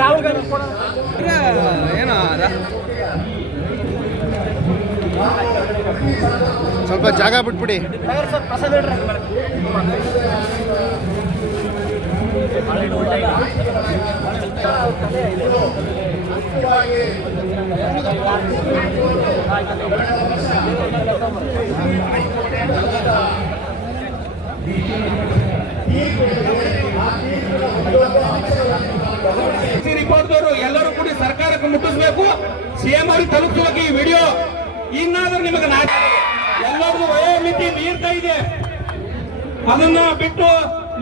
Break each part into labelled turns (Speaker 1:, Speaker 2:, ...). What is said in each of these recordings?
Speaker 1: ರಾಹುಲ್ ಏನೋ
Speaker 2: ಸ್ವಲ್ಪ ಜಾಗ ಬಿಟ್ಬಿಡಿ.
Speaker 3: ರಿಪೋರ್ಟ್ದವರು ಎಲ್ಲರೂ ಕೂಡಿ ಸರ್ಕಾರಕ್ಕೆ ಮುಟ್ಟಿಸ್ಬೇಕು. ಸಿಎಂ ಅವ್ರಿಗೆ ತಲುಪಿಸುವಾಗ ಈ ವಿಡಿಯೋ ಇನ್ನಾದ್ರೂ ನಿಮಗೆ ನಾ ಎಲ್ಲರಿಗೂ ವಯೋಮಿತಿ ಮೀರ್ತಾ ಇದೆ. ಅದನ್ನ ಬಿಟ್ಟು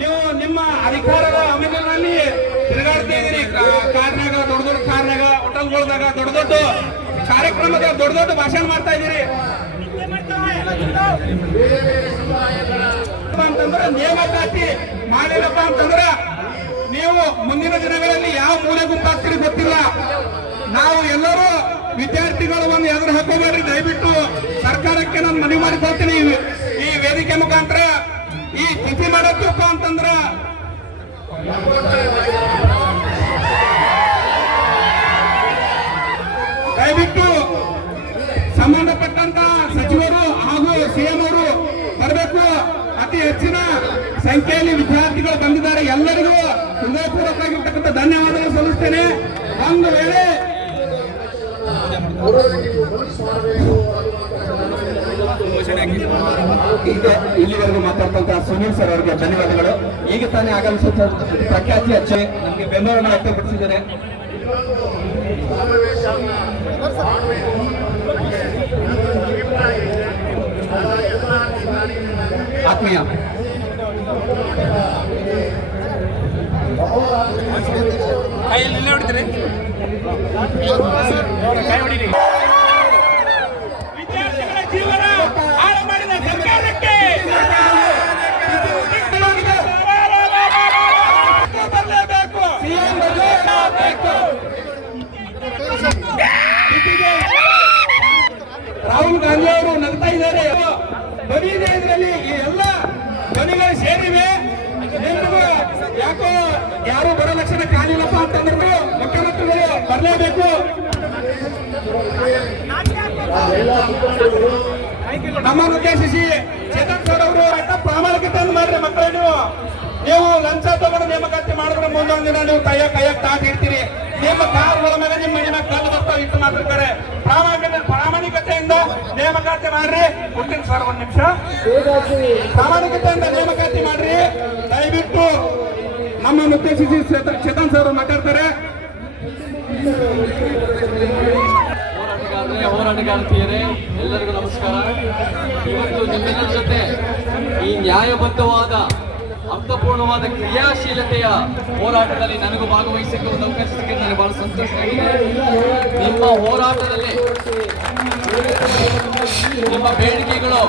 Speaker 3: ನೀವು ನಿಮ್ಮ ಅಧಿಕಾರದ ಅಮಲಿನಲ್ಲಿ ತಿರುಗಾಡ್ತಾ ಇದ್ದೀರಿ. ಕಾರ್ನಾಗ ದೊಡ್ಡ ದೊಡ್ಡ ಕಾರ್ನಾಗ ಹೋಟೆಲ್ಗಳದಾಗ ದೊಡ್ಡ ದೊಡ್ಡ ಕಾರ್ಯಕ್ರಮದ ದೊಡ್ಡ ದೊಡ್ಡ ಭಾಷಣ ಮಾಡ್ತಾ ಇದ್ದೀರಿ. ಅಂತಂದ್ರೆ ನೇಮಕಾತಿ ಮಾಡಿಲ್ಲಪ್ಪ ಅಂತಂದ್ರ ನೀವು ಮುಂದಿನ ದಿನಗಳಲ್ಲಿ ಯಾವ ಮೂಲೆ ಗುಂಪಾಗ್ತೀರಿ ಗೊತ್ತಿಲ್ಲ. ನಾವು ಎಲ್ಲರೂ ವಿದ್ಯಾರ್ಥಿಗಳು ಒಂದು ಎದುರು ಹಾಕೋಬೇಡ್ರಿ. ದಯವಿಟ್ಟು ಸರ್ಕಾರಕ್ಕೆ ನಾನು ಮನವಿ ಮಾಡಿಕೊಳ್ತೀನಿ ಈ ವೇದಿಕೆ ಮುಖಾಂತರ ಈ ತಿಥಿ ಮಾಡಬೇಕು ಅಂತಂದ್ರ ದಯವಿಟ್ಟು ಸಂಬಂಧಪಟ್ಟಂತ ಸಚಿವರು ಹಾಗೂ ಸಿಎಂ ಅವರು ಬರಬೇಕು ಅತಿ ಹೆಚ್ಚಿನ ಸಂಖ್ಯೆಯಲ್ಲಿ ವಿದ್ಯಾರ್ಥಿಗಳು ಬಂದಿದ್ದಾರೆ. ಎಲ್ಲರಿಗೂ ಹೃದಯಪೂರ್ವಕವಾಗಿರ್ತಕ್ಕಂಥ ಧನ್ಯವಾದಗಳು ಸಲ್ಲಿಸ್ತೇನೆ. ಒಂದು ವೇಳೆ ಈಗ ಇಲ್ಲಿವರೆಗೂ ಮಾತಾಡ್ತಂತ ಸುನೀಲ್ ಸರ್ ಅವರಿಗೆ ಧನ್ಯವಾದಗಳು. ಈಗ ತಾನೇ ಆಗಮಿಸುತ್ತ ಪ್ರಖ್ಯಾತಿ ಅಚ್ಚೆ ನಮಗೆ ಬೆಂಬಲವನ್ನು ವ್ಯಕ್ತಪಡಿಸಿದ್ದಾರೆ.
Speaker 4: ಸಮಾವೇಶವನ್ನು ಮಾಡಬೇಕು ಇಲ್ಲೇ ಹೊಡಿತೀರಿ? ಕೈ ಎಲ್ಲ
Speaker 3: ನಮ್ಮನ್ನು ಉದ್ದೇಶಿಸಿ ಚೇತನ್ ಸರ್ ಅವರು ಆಯ್ತಾ ಪ್ರಾಮಾಣಿಕತೆಯನ್ನು ಮಾಡ್ರಿ ಮಕ್ಕಳೇ ನೀವು. ನೀವು ಲಂಚ ತಗೊಂಡು ನೇಮಕಾತಿ ಮಾಡಿದ್ರೆ ಮುಂದೊಂದು ದಿನ ನೀವು ಕೈಯ ಕೈಯಾಗ ತಾಟ್ ಇಡ್ತೀರಿ. ನಿಮ್ಮ ಕಾರ್ಗಳ ಮೇಲೆ ನಿಮ್ಮ ಮನೆ ಮೇಲೆ ಕಲ್ಲು ಬರ್ತಾವ ಇಟ್ಟು ಮಾತಾಡ್ತಾರೆ ಪ್ರಾಮಾಣಿಕತೆ ಪ್ರಾಮಾಣಿಕತೆಯಿಂದ ನೇಮಕಾತಿ ಮಾಡ್ರಿ. ಕೊಡ್ತೀನಿ ಸರ್ ಒಂದ್ ನಿಮಿಷ. ಪ್ರಾಮಾಣಿಕತೆಯಿಂದ ನೇಮಕಾತಿ ಮಾಡ್ರಿ. ದಯವಿಟ್ಟು ನಮ್ಮನ್ನು ಉದ್ದೇಶಿಸಿ ಚೇತನ್ ಚೇತನ್ ಸರ್ ಮಾತಾಡ್ತಾರೆ.
Speaker 5: ಹೋರಾಟಗಾರರೇ ಹೋರಾಟಗಾರ್ತಿಯರೇ, ಎಲ್ಲರಿಗೂ ನಮಸ್ಕಾರ. ಇವತ್ತು ನಿಮ್ಮೆಲ್ಲರ ಜೊತೆ ಈ ನ್ಯಾಯಬದ್ಧವಾದ, ಅರ್ಥಪೂರ್ಣವಾದ ಕ್ರಿಯಾಶೀಲತೆಯ ಹೋರಾಟದಲ್ಲಿ ನನಗೂ ಭಾಗವಹಿಸಕ್ಕೆ ಒಂದು ಅವಕಾಶ ಸಿಕ್ಕಿದ್ದು ನನಗೆ ಬಹಳ ಸಂತೋಷ ಆಗಿದೆ. ನಿಮ್ಮ ಹೋರಾಟದಲ್ಲಿ ನಿಮ್ಮ ಬೇಡಿಕೆಗಳು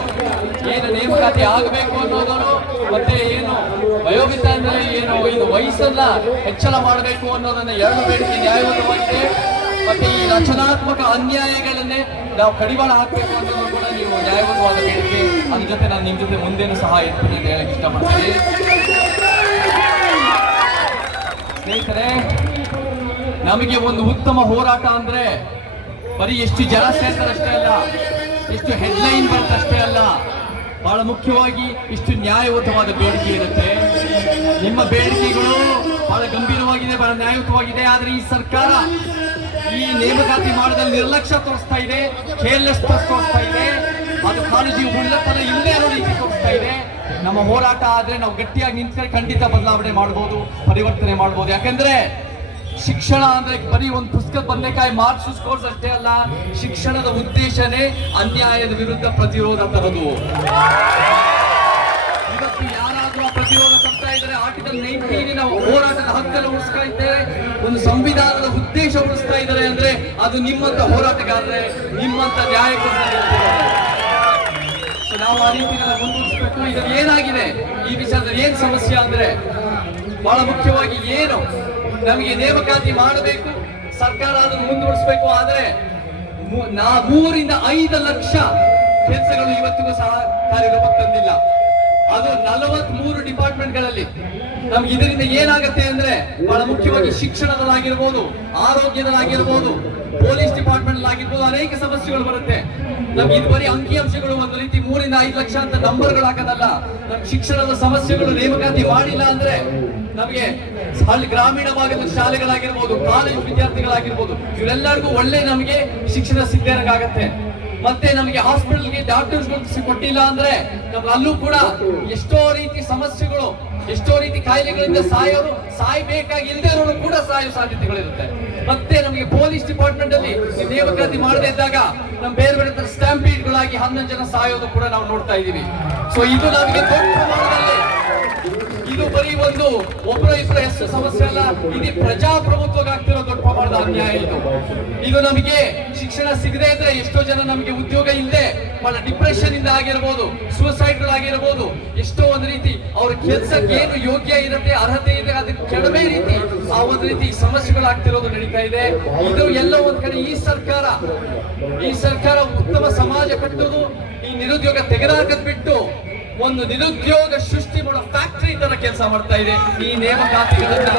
Speaker 5: ಏನು ನೇಮಕಾತಿ ಆಗಬೇಕು ಅನ್ನೋದನ್ನು ಮತ್ತೆ ಏನು ವಯೋಮಿತಿಯಲ್ಲಿ ಏನು ಇದು ವಯಸ್ಸನ್ನ ಹೆಚ್ಚಳ ಮಾಡಬೇಕು ಅನ್ನೋದನ್ನ ಎರಡು ಬೇಡಿಕೆ ನ್ಯಾಯಬದ್ಧವಾಗಿದೆ. ಮತ್ತೆ ಈ ರಚನಾತ್ಮಕ ಅನ್ಯಾಯಗಳನ್ನೇ ನಾವು ಕಡಿವಾಣ ಹಾಕಬೇಕು ಅಂತ ಕೂಡ ನೀವು ನ್ಯಾಯಬದ್ಧವಾದ ಬೇಡಿಕೆ ಅದ್ರ ಜೊತೆ ನಾನು ನಿಮ್ಮ ಜೊತೆ ಮುಂದೇನು ಸಹ ಇರ್ತೀನಿ ಅಂತ ಹೇಳಕ್ ಇಷ್ಟಪಡ್ತೀನಿ. ಸ್ನೇಹಿತರೆ, ನಮಗೆ ಒಂದು ಉತ್ತಮ ಹೋರಾಟ ಅಂದ್ರೆ ಬರೀ ಎಷ್ಟು ಜನ ಸೇರ್ತಾರಷ್ಟೇ ಅಲ್ಲ, ಎಷ್ಟು ಹೆಡ್ಲೈನ್ ಬರುತ್ತಷ್ಟೇ ಅಲ್ಲ, ಬಹಳ ಮುಖ್ಯವಾಗಿ ಇಷ್ಟು ನ್ಯಾಯಯುತವಾದ ಬೇಡಿಕೆ ಇರುತ್ತೆ. ನಿಮ್ಮ ಬೇಡಿಕೆಗಳು ಬಹಳ ಗಂಭೀರವಾಗಿದೆ, ಬಹಳ ನ್ಯಾಯಯುತವಾಗಿದೆ. ಆದ್ರೆ ಈ ಸರ್ಕಾರ ಈ ನೇಮಕಾತಿ ಮಾಡೋದ್ರಲ್ಲಿ ನಿರ್ಲಕ್ಷ್ಯ ತೋರಿಸ್ತಾ ಇದೆ ಕೇರ್ಲೆಸ್ ತೋರಿಸ್ತಾ ಇದೆ, ಅದು ಕಾಳಜಿ ಉಳ್ಳತನ ಇಲ್ಲದೆ ಅನ್ನೋ ರೀತಿ ತೋರಿಸ್ತಾ ಇದೆ. ನಮ್ಮ ಹೋರಾಟ ಆದ್ರೆ ನಾವು ಗಟ್ಟಿಯಾಗಿ ನಿಂತ್ರೆ ಖಂಡಿತ ಬದಲಾವಣೆ ಮಾಡ್ಬೋದು, ಪರಿವರ್ತನೆ ಮಾಡ್ಬೋದು. ಯಾಕಂದ್ರೆ ಶಿಕ್ಷಣ ಅಂದ್ರೆ ಬರೀ ಒಂದು ಪುಸ್ತಕ ಬದನೆಕಾಯಿ ಮಾರ್ಕ್ಸ್ ಕೋರ್ಸ್ ಅಷ್ಟೇ ಅಲ್ಲ, ಶಿಕ್ಷಣದ ಉದ್ದೇಶನೇ ಅನ್ಯಾಯದ ವಿರುದ್ಧ ಪ್ರತಿರೋಧ ತರೋದು. ಇವತ್ತು ಯಾರಾದ್ರೂ ಪ್ರತಿರೋಧ ತರ್ತಾ ಇದ್ರೆ ಆರ್ಟಿಕಲ್ ನಾವು ಹೋರಾಟದ ಹಕ್ಕನ್ನು ಉಳಿಸ್ತಾ ಇದ್ದಾರೆ ಒಂದು ಸಂವಿಧಾನದ ಉದ್ದೇಶ ಉಳಿಸ್ತಾ ಇದ್ದಾರೆ ಅಂದ್ರೆ ಅದು ನಿಮ್ಮಂತ ಹೋರಾಟಗಾರರೆ, ನಿಮ್ಮಂತ ನ್ಯಾಯಕರ್ತರು ಸೊ ನಾವು ಆ ರೀತಿಯಲ್ಲಿ ಮುಂದುವರಿಸಬೇಕು ಇದ್ರಲ್ಲಿ ಏನಾಗಿದೆ? ಈ ವಿಚಾರದಲ್ಲಿ ಏನ್ ಸಮಸ್ಯೆ ಅಂದ್ರೆ ಬಹಳ ಮುಖ್ಯವಾಗಿ ಏನು? ನಮಗೆ ನೇಮಕಾತಿ ಮಾಡಬೇಕು, ಸರ್ಕಾರ ಅದನ್ನು ಮುಂದುವರಿಸಬೇಕು ಆದ್ರೆ ಮೂರಿಂದ ಐದು ಲಕ್ಷ ಕೆಲಸಗಳು ಇವತ್ತಿಗೂ ಸಹ ಕಾರ್ಯರೂಪ ನಲವತ್ ಮೂರು ಡಿಪಾರ್ಟ್ಮೆಂಟ್ಗಳಲ್ಲಿ. ನಮ್ಗೆ ಇದರಿಂದ ಏನಾಗುತ್ತೆ ಅಂದ್ರೆ ಬಹಳ ಮುಖ್ಯವಾಗಿ ಶಿಕ್ಷಣದಲ್ಲಾಗಿರ್ಬೋದು, ಆರೋಗ್ಯದಲ್ಲಾಗಿರ್ಬೋದು, ಪೊಲೀಸ್ ಡಿಪಾರ್ಟ್ಮೆಂಟ್ ಆಗಿರ್ಬೋದು ಅನೇಕ ಸಮಸ್ಯೆಗಳು ಬರುತ್ತೆ. ನಮ್ಗೆ ಇದು ಬರೀ ಅಂಕಿಅಂಶಗಳು ಒಂದು ರೀತಿ ಮೂರಿಂದ ಐದು ಲಕ್ಷ ಅಂತ ನಂಬರ್ಗಳು ಹಾಕೋದಲ್ಲ. ನಮ್ ಶಿಕ್ಷಣದ ಸಮಸ್ಯೆಗಳು ನೇಮಕಾತಿ ಮಾಡಿಲ್ಲ ಅಂದ್ರೆ ನಮಗೆ ಗ್ರಾಮೀಣ ಭಾಗದ ಶಾಲೆಗಳಾಗಿರ್ಬೋದು, ಕಾಲೇಜ್ ವಿದ್ಯಾರ್ಥಿಗಳಾಗಿರ್ಬೋದು, ಇವರೆಲ್ಲರಿಗೂ ಒಳ್ಳೆ ನಮಗೆ ಶಿಕ್ಷಣ ಸಿಗ್ದಂಗಾಗತ್ತೆ ಮತ್ತೆ ನಮಗೆ ಹಾಸ್ಪಿಟಲ್ಗೆ ಡಾಕ್ಟರ್ಸ್ ಕೊಟ್ಟಿಲ್ಲ ಅಂದ್ರೆ ಅಲ್ಲೂ ಕೂಡ ಎಷ್ಟೋ ರೀತಿ ಸಮಸ್ಯೆಗಳು, ಎಷ್ಟೋ ರೀತಿ ಕಾಯಿಲೆಗಳಿಂದ ಸಾಯೋರು ಸಾಯ್ಬೇಕಾಗಿ ಇಲ್ಲದೆ ಇರೋರು ಕೂಡ ಸಾಯೋ ಸಾಧ್ಯತೆಗಳಿರುತ್ತೆ. ಮತ್ತೆ ನಮಗೆ ಪೊಲೀಸ್ ಡಿಪಾರ್ಟ್ಮೆಂಟ್ ಅಲ್ಲಿ ನೇಮಕಾತಿ ಮಾಡದೇ ಇದ್ದಾಗ ನಮ್ ಬೇರೆ ಬೇರೆ ತರ ಸ್ಟ್ಯಾಂಪೀಡ್ಗಳಾಗಿ ಹನ್ನೊಂದು ಜನ ಸಾಯೋದು ಕೂಡ ನಾವು ನೋಡ್ತಾ ಇದೀವಿ ಸೊ ಇದು ನಮಗೆ ದೊಡ್ಡ ಪ್ರಮಾಣದಲ್ಲಿ ಇದು ಬರೀ ಒಂದು ಒಬ್ಬರ ಇಬ್ಬರ ಹೆಸರು. ಸಮಸ್ಯೆ ಅಲ್ಲ. ಇಡೀ ಪ್ರಜಾಪ್ರಭುತ್ವಕ್ಕೆ ಆಗ್ತಿರೋ ದೊಡ್ಡ ಪ್ರಮಾಣದ ಅನ್ಯಾಯ ಇದು. ಇದು ನಮಗೆ ಶಿಕ್ಷಣ ಸಿಗದೆ ಇದ್ರೆ ಎಷ್ಟೋ ಜನ ನಮಗೆ ಉದ್ಯೋಗ ಇಲ್ಲದೆ ಬಹಳ ಡಿಪ್ರೆಷನ್ ಇಂದ ಆಗಿರ್ಬೋದು ಸುಸೈಡ್ ಗಳಾಗಿರ್ಬೋದು ಎಷ್ಟೋ ಒಂದು ರೀತಿ ಅವ್ರ ಕೆಲ್ಸಕ್ಕೆ ಏನು ಯೋಗ್ಯ ಇರುತ್ತೆ, ಅರ್ಹತೆ ಇದೆ ಅದಕ್ಕೆ ಕಡಿಮೆ ರೀತಿ ಆ ಒಂದು ರೀತಿ ಸಮಸ್ಯೆಗಳಾಗ್ತಿರೋದು ನಡೀತಾ ಇದೆ. ಇದು ಎಲ್ಲ ಒಂದ್ ಕಡೆ ಈ ಸರ್ಕಾರ ಈ ಸರ್ಕಾರ ಉತ್ತಮ ಸಮಾಜ ಕಟ್ಟೋದು, ಈ ನಿರುದ್ಯೋಗ ತೆಗೆದಾಕದ್ ಬಿಟ್ಟು ಒಂದು ನಿರುದ್ಯೋಗ ಸೃಷ್ಟಿ ಮಾಡೋ ಫ್ಯಾಕ್ಟರಿ ತರ ಕೆಲಸ ಮಾಡ್ತಾ ಇದೆ. ಈ ನೇಮಕಾತಿಗಳನ್ನು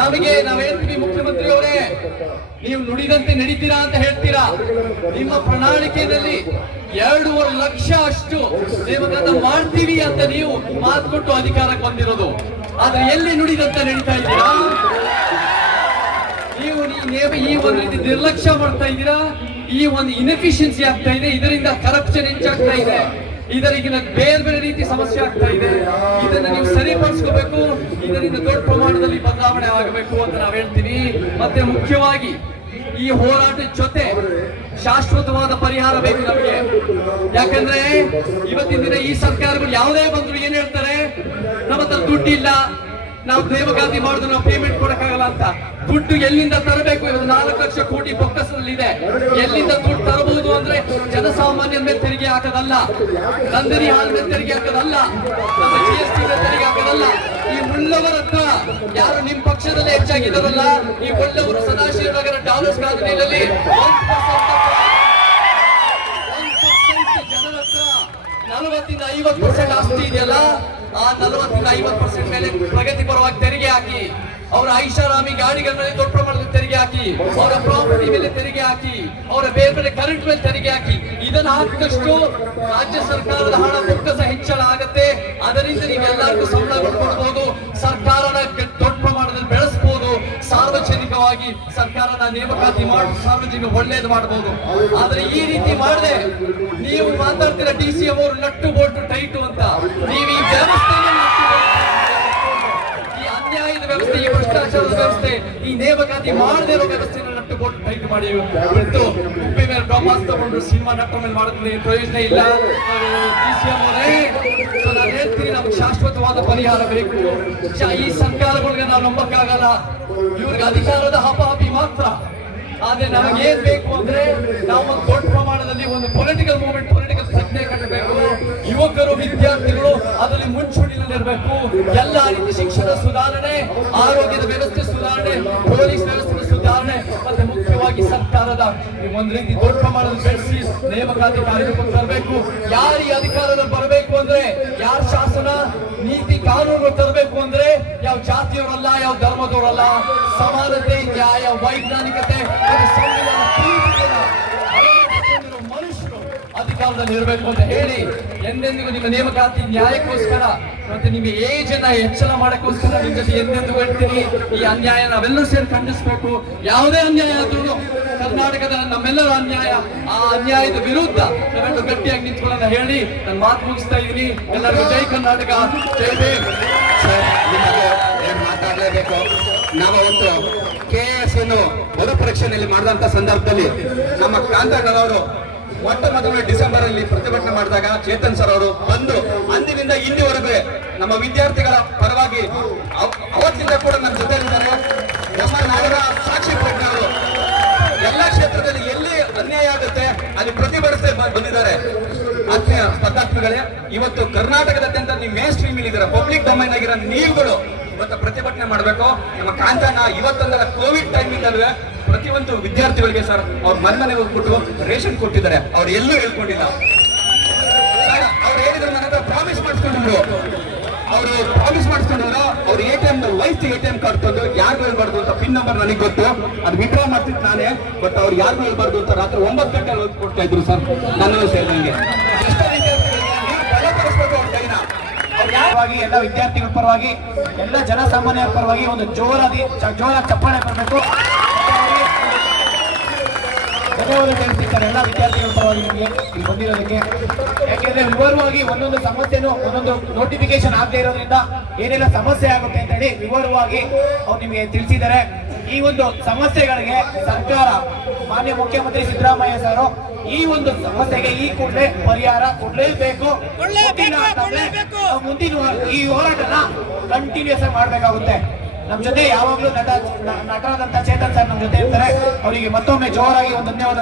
Speaker 5: ನಮಗೆ ನಾವ್ ಹೇಳ್ತೀವಿ ಮುಖ್ಯಮಂತ್ರಿ ಅವರೇ ನೀವು ನುಡಿದಂತೆ ನಡೀತೀರಾ ಅಂತ ಹೇಳ್ತೀರಾ? ನಿಮ್ಮ ಪ್ರಣಾಳಿಕೆಯಲ್ಲಿ ಎರಡೂವರೆ ಲಕ್ಷ ಅಷ್ಟು ನೇಮಕಾತ ಮಾಡ್ತೀವಿ ಅಂತ ನೀವು ಮಾತು ಕೊಟ್ಟು ಅಧಿಕಾರಕ್ಕೆ ಬಂದಿರೋದು. ಆದ್ರೆ ಎಲ್ಲಿ ನುಡಿದಂತೆ ನಡೀತಾ ಇದ್ದೀರಾ? ನೀವು ಈ ಒಂದು ರೀತಿ ನಿರ್ಲಕ್ಷ್ಯ ಮಾಡ್ತಾ ಇದ್ದೀರಾ? ಈ ಒಂದು ಇನ್ಎಫಿಷಿಯನ್ಸಿ ಆಗ್ತಾ ಇದೆ. ಇದರಿಂದ ಕರಪ್ಷನ್ ಹೆಚ್ಚಾಗ್ತಾ ಇದೆ. ಇದರಿಂದ ಬೇರೆ ಬೇರೆ ರೀತಿ ಸಮಸ್ಯೆ ಆಗ್ತಾ ಇದೆ. ಇದನ್ನ ನೀವು ಸರಿಪಡಿಸ್ಕೋಬೇಕು. ಇದರಿಂದ ದೊಡ್ಡ ಪ್ರಮಾಣದಲ್ಲಿ ಬದಲಾವಣೆ ಆಗಬೇಕು ಅಂತ ನಾವು ಹೇಳ್ತೀವಿ. ಮತ್ತೆ ಮುಖ್ಯವಾಗಿ ಈ ಹೋರಾಟದ ಜೊತೆ ಶಾಶ್ವತವಾದ ಪರಿಹಾರ ಬೇಕು ನಮಗೆ. ಯಾಕಂದ್ರೆ ಇವತ್ತಿನ ದಿನ ಈ ಸರ್ಕಾರಗಳು ಯಾವುದೇ ಬಂದ್ರು ಏನ್ ಹೇಳ್ತಾರೆ? ನಮ್ಮ ಹತ್ರ ದುಡ್ಡಿಲ್ಲ. ನಾವು ನೇಮಕಾತಿ ಮಾಡುದು, ನಾವು ಪೇಮೆಂಟ್ ಕೊಡಕ್ಕಾಗಲ್ಲ ಅಂತ. ದುಡ್ಡು ಎಲ್ಲಿಂದ ತರಬೇಕು? ಇವತ್ತು ನಾಲ್ಕು ಲಕ್ಷ ಕೋಟಿ ಬೊಕ್ಕಸದಲ್ಲಿದೆ. ಎಲ್ಲಿಂದ ದುಡ್ಡು ತರಬಹುದು ಅಂದ್ರೆ ಜನಸಾಮಾನ್ಯರ ಮೇಲೆ ತೆರಿಗೆ ಹಾಕದಲ್ಲ. ನಂದಿನಿ ಹಾಲ್ ತೆರಿಗೆ ಹಾಕದಲ್ಲ. ನಮ್ಮ ಜಿ ಎಸ್ ಟಿ ತೆರಿಗೆ ಹಾಕದಲ್ಲ. ಈ ಉಳ್ಳವರ ಹತ್ರ ಯಾರು ನಿಮ್ ಪಕ್ಷದಲ್ಲಿ ಹೆಚ್ಚಾಗಿದ್ದಾರಲ್ಲ, ಈ ಕೊಟ್ಟವರು ಸದಾಶಿವ ನಗರ ಡಾಲರ್ಸ್ ಕಾಲೋನಿಯಲ್ಲಿ ಜನರ ಹತ್ರ ನಲವತ್ತಿಂದ ಐವತ್ತು ಪರ್ಸೆಂಟ್ ಆಸ್ತಿ ಇದೆಯಲ್ಲ. ಆ ನಲವತ್ತಿಂದ ಐವತ್ತು ಪರ್ಸೆಂಟ್ ಮೇಲೆ ಪ್ರಗತಿ ಪರವಾಗಿ ತೆರಿಗೆ ಹಾಕಿ, ಅವರ ಐಷಾರಾಮಿ ಗಾಡಿಗಳ ಮೇಲೆ ದೊಡ್ಡ ಪ್ರಮಾಣದಲ್ಲಿ ತೆರಿಗೆ ಹಾಕಿ, ಅವರ ಪ್ರಾಪರ್ಟಿ ಮೇಲೆ ತೆರಿಗೆ ಹಾಕಿ, ಅವರ ಬೇರೆ ಬೇರೆ ಕರೆಂಟ್ ಮೇಲೆ ತೆರಿಗೆ ಹಾಕಿ, ಇದನ್ನ ಹಾಕಿದಷ್ಟು ರಾಜ್ಯ ಸರ್ಕಾರದ ಹಣ ಬೊಕ್ಕಸ ಹೆಚ್ಚಳ ಆಗುತ್ತೆ. ಅದರಿಂದ ನೀವೆಲ್ಲರಿಗೂ ಸಂಬಳ ಕೊಡ್ಬೋದು ಸರ್ಕಾರನ ದೊಡ್ಡ ಪ್ರಮಾಣದಲ್ಲಿ ಬೆಳೆಸಬಹುದು ಸಾರ್ವಜನಿಕವಾಗಿ ಸರ್ಕಾರದ ನೇಮಕಾತಿ ಮಾಡಿ ಸಾರ್ವಜನಿಕ ಒಳ್ಳೇದು ಮಾಡಬಹುದು ಆದ್ರೆ ಈ ರೀತಿ ಮಾಡದೆ ನೀವು ಮಾತಾಡ್ತೀರ ಡಿ ಸಿ ಅವರು ನಟ್ಟು ಬೋಟು ಟೈಟು ಅಂತ. ನೀವು ಈ ವ್ಯವಸ್ಥೆ ಈ ಅನ್ಯಾಯದ ವ್ಯವಸ್ಥೆ, ಈ ಭ್ರಷ್ಟಾಚಾರದ ವ್ಯವಸ್ಥೆ, ಈ ನೇಮಕಾತಿ ಮಾಡದೇ ಇರೋ ವ್ಯವಸ್ಥೆನ ಬೋಟ್ ಟೈಟ್ ಮಾಡಿ ಬಿಟ್ಟು ಉಪ್ಪಿ ಮೇಲೆ ಬ್ರಹ್ಮಾಸ್ ತಗೊಂಡು ಸಿನಿಮಾ ನಟ್ಟ ಮೇಲೆ ಮಾಡೋದ್ರಲ್ಲಿ ಪ್ರಯೋಜನ ಇಲ್ಲ. ಹೇಳ್ತೀನಿ ಶಾಶ್ವತವಾದ ಪರಿಹಾರ ಬೇಕು. ಈ ಸರ್ಕಾರಗಳಿಗೆ ನಾವು ನಂಬಕ್ಕಾಗಲ್ಲ. ಇವ್ರಿಗೆ ಅಧಿಕಾರದ ಹಪಾಹಪಿ ಮಾತ್ರ. ಆದ್ರೆ ನಮಗೆ ಬೇಕು ಅಂದ್ರೆ ನಾವು ಒಂದು ದೊಡ್ಡ ಪ್ರಮಾಣದಲ್ಲಿ ಒಂದು ಪೊಲಿಟಿಕಲ್ ಮೂವ್ಮೆಂಟ್ ಪೊಲಿಟಿಕಲ್ ಪ್ರಜ್ಞೆ ಕಟ್ಟಬೇಕು. ಯುವಕರು, ವಿದ್ಯಾರ್ಥಿಗಳು ಅದರಲ್ಲಿ ಮುಂಚೂಣಿನಲ್ಲಿರಬೇಕು ಎಲ್ಲ ರೀತಿ ಶಿಕ್ಷಣ ಸುಧಾರಣೆ, ಆರೋಗ್ಯದ ವ್ಯವಸ್ಥೆ ಸುಧಾರಣೆ, ಪೊಲೀಸ್ ವ್ಯವಸ್ಥೆ ಸುಧಾರಣೆ ಸರ್ಕಾರದ ಒಂದು ರೀತಿ ದೊಡ್ಡ ಪ್ರಮಾಣದ ಬೆಳೆಸಿ ನೇಮಕಾತಿ ಕಾರ್ಯಕ್ರಮಕ್ಕೆ ತರಬೇಕು. ಯಾರು ಈ ಬರಬೇಕು ಅಂದ್ರೆ ಯಾರ ಶಾಸನ, ನೀತಿ ಕಾನೂನು ತರಬೇಕು ಅಂದ್ರೆ ಯಾವ ಜಾತಿಯವರಲ್ಲ, ಯಾವ ಧರ್ಮದವರಲ್ಲ, ಸಮಾನತೆ, ನ್ಯಾಯ, ವೈಜ್ಞಾನಿಕತೆ ಮನುಷ್ಯರು ಅಧಿಕಾರದಲ್ಲಿ ಇರಬೇಕು ಅಂತ ಹೇಳಿ ಎಂದೆಂದಿಗೂ ನಿಮ್ಮ ನೇಮಕಾತಿ ನ್ಯಾಯಕ್ಕೋಸ್ಕರ ಮತ್ತೆ ನಿಮ್ಗೆ ಏಜ್ ಅನ್ನ ಹೆಚ್ಚಳ ಮಾಡಕ್ಕೋಸ್ಕರ ನಿಮ್ ಜೊತೆ ಎಂದೆಂದಿಗೂ ಇರ್ತೀನಿ ಈ ಅನ್ಯಾಯ ನಾವೆಲ್ಲರೂ ಸೇರಿ ಖಂಡಿಸಬೇಕು. ಯಾವುದೇ ಅನ್ಯಾಯ ಆದ್ರೂ ಕರ್ನಾಟಕದ ನಮ್ಮೆಲ್ಲರ ಅನ್ಯಾಯ, ಆ ಅನ್ಯಾಯದ ವಿರುದ್ಧ ನಾವೆಲ್ಲರೂ ಗಟ್ಟಿಯಾಗಿ ನಿಂತ್ಕೊಳ್ಳೋಣ. ಹೇಳಿ, ನಾನು ಮಾತು ಮುಗಿಸ್ತಾ ಇದ್ದೀನಿ. ಎಲ್ಲರಿಗೂ ಜೈ ಕರ್ನಾಟಕ. ಜೈ
Speaker 6: ಮಾತಾಡ್ಲೇಬೇಕು? ನಾವು ಕೆ ಎಸ್ ಅನ್ನು ಮರು ಪರೀಕ್ಷೆಯಲ್ಲಿ ಮಾಡಿದಂತ ಸಂದರ್ಭದಲ್ಲಿ ನಮ್ಮ ಕಾಂತಣ್ಣನವರು ಮೊಟ್ಟ ಮೊದಲು ಡಿಸೆಂಬರ್ ಅಲ್ಲಿ ಪ್ರತಿಭಟನೆ ಮಾಡಿದಾಗ ಚೇತನ್ ಸರ್ ಅವರು ಬಂದು ಅಂದಿನಿಂದ ಇಂದಿವರೆಗೂ ನಮ್ಮ ವಿದ್ಯಾರ್ಥಿಗಳ ಪರವಾಗಿ ಅವ್- ಅವತ್ತಿಂದ ಕೂಡ ನಮ್ಮ ಜೊತೆ ಇದ್ದಾರೆ ನಮ್ಮ ನಾಡಿನ ಸಾಕ್ಷಿ ಪ್ರಜ್ಞೆ ಅವರು ಎಲ್ಲ ಕ್ಷೇತ್ರದಲ್ಲಿ ಎಲ್ಲಿ ಅನ್ಯಾಯ ಆಗುತ್ತೆ ಅಲ್ಲಿ ಪ್ರತಿ ವರ್ಷ ಬಂದಿದ್ದಾರೆ. ಆತ್ಮೀಯ ಸ್ಪರ್ಧಾತ್ಮಿಗಳೇ ಇವತ್ತು ಕರ್ನಾಟಕದಾದ್ಯಂತ ನೀವು ಮೇನ್ ಸ್ಟ್ರೀಮ್ ಇಲ್ಲಿದ್ದೀರಾ? ಪಬ್ಲಿಕ್ ಡೊಮೈನ್ ಆಗಿರೋ ನೀವುಗಳು ಇವತ್ತು ಪ್ರತಿಭಟನೆ ಮಾಡಬೇಕು. ನಮ್ಮ ಕಾಂತಾನ ಇವತ್ತೊಂದರ ಕೋವಿಡ್ ಅಲ್ವೇ ಪ್ರತಿಯೊಂದು ವಿದ್ಯಾರ್ಥಿಗಳಿಗೆ ಸರ್ ಅವ್ರ ಮನೆ ಮನೆಗೆ ಹೋಗ್ಬಿಟ್ಟು ರೇಷನ್ ಕೊಟ್ಟಿದ್ದಾರೆ. ಅವ್ರು ಎಲ್ಲೂ ಹೇಳ್ಕೊಂಡಿಲ್ಲ. ಅವ್ರು ಹೇಳಿದ್ರು ನನಗೆ ಮಾಡಿಸ್ಕೊಂಡಿದ್ರು ಅವರು ಪ್ರಾಮಿಸ್ ಮಾಡಿಸ್ಕೊಂಡವರು, ಅವ್ರ ಎ ಟಿ ಎಂ ವಯಸ್ಸು ಎ ಟಿ ಎಂ ಕಾರ್ಡ್ ತಂದು ಯಾರು ಹೇಳ್ಬಾರ್ದು ಅಂತ ಪಿನ್ ನಂಬರ್ ನನಗೆ ಗೊತ್ತು. ಅದು ವಿಡ್ರಾ ಮಾಡ್ತಿತ್ತು ನಾನೇ ಬಟ್ ಅವ್ರು ಯಾರು ಹೇಳ್ಬಾರ್ದು ಅಂತ ರಾತ್ರಿ ಒಂಬತ್ತು ಗಂಟೆ ಓದಿ ಕೊಡ್ತಾ ಇದ್ರು ಸರ್ ನನ್ನ ಸೇರಿದಂಗೆ
Speaker 7: ಎಲ್ಲ ವಿದ್ಯಾರ್ಥಿಗಳ ಪರವಾಗಿ, ಎಲ್ಲ ಜನಸಾಮಾನ್ಯರ ಪರವಾಗಿ ಒಂದು ಜೋರಾಗಿ ಜೋರಾಗಿ ಚಪ್ಪಾಳೆ ಬರಬೇಕು. ಧನ್ಯವಾದ ಎಲ್ಲ ವಿದ್ಯಾರ್ಥಿಗಳ ಪರವಾಗಿ ನಿಮಗೆ ಇಲ್ಲಿ ಬಂದಿರೋದಕ್ಕೆ. ಯಾಕೆಂದ್ರೆ ವಿವರವಾಗಿ ಒಂದೊಂದು ಸಮಸ್ಯೆನೂ ಒಂದೊಂದು ನೋಟಿಫಿಕೇಶನ್ ಆಗದೆ ಇರೋದ್ರಿಂದ ಏನೆಲ್ಲ ಸಮಸ್ಯೆ ಆಗುತ್ತೆ ಅಂತ ಹೇಳಿ ವಿವರವಾಗಿ ಅವ್ರು ನಿಮಗೆ ತಿಳಿಸಿದ್ದಾರೆ. ಈ ಒಂದು ಸಮಸ್ಯೆಗಳಿಗೆ ಸರ್ಕಾರ ಮಾನ್ಯ ಮುಖ್ಯಮಂತ್ರಿ ಸಿದ್ದರಾಮಯ್ಯ ಸರ್ ಈ ಒಂದು ಸಮಸ್ಯೆಗೆ ಈ ಕೂಡಲೇ ಪರಿಹಾರ ಕೊಡಲೇಬೇಕು. ಮುಂದಿನ ಈ ಹೋರಾಟನ ಕಂಟಿನ್ಯೂಸ್ ಆಗಿ ಮಾಡ್ಬೇಕಾಗುತ್ತೆ. ನಮ್ ಜೊತೆ ಯಾವಾಗ್ಲೂ ನಟ ನಟರಾದಂತ ಚೇತನ್ ಸರ್ ನಮ್ಮ ಜೊತೆ ಇರ್ತಾರೆ. ಅವರಿಗೆ ಮತ್ತೊಮ್ಮೆ ಜೋರಾಗಿ ಒಂದು ಧನ್ಯವಾದ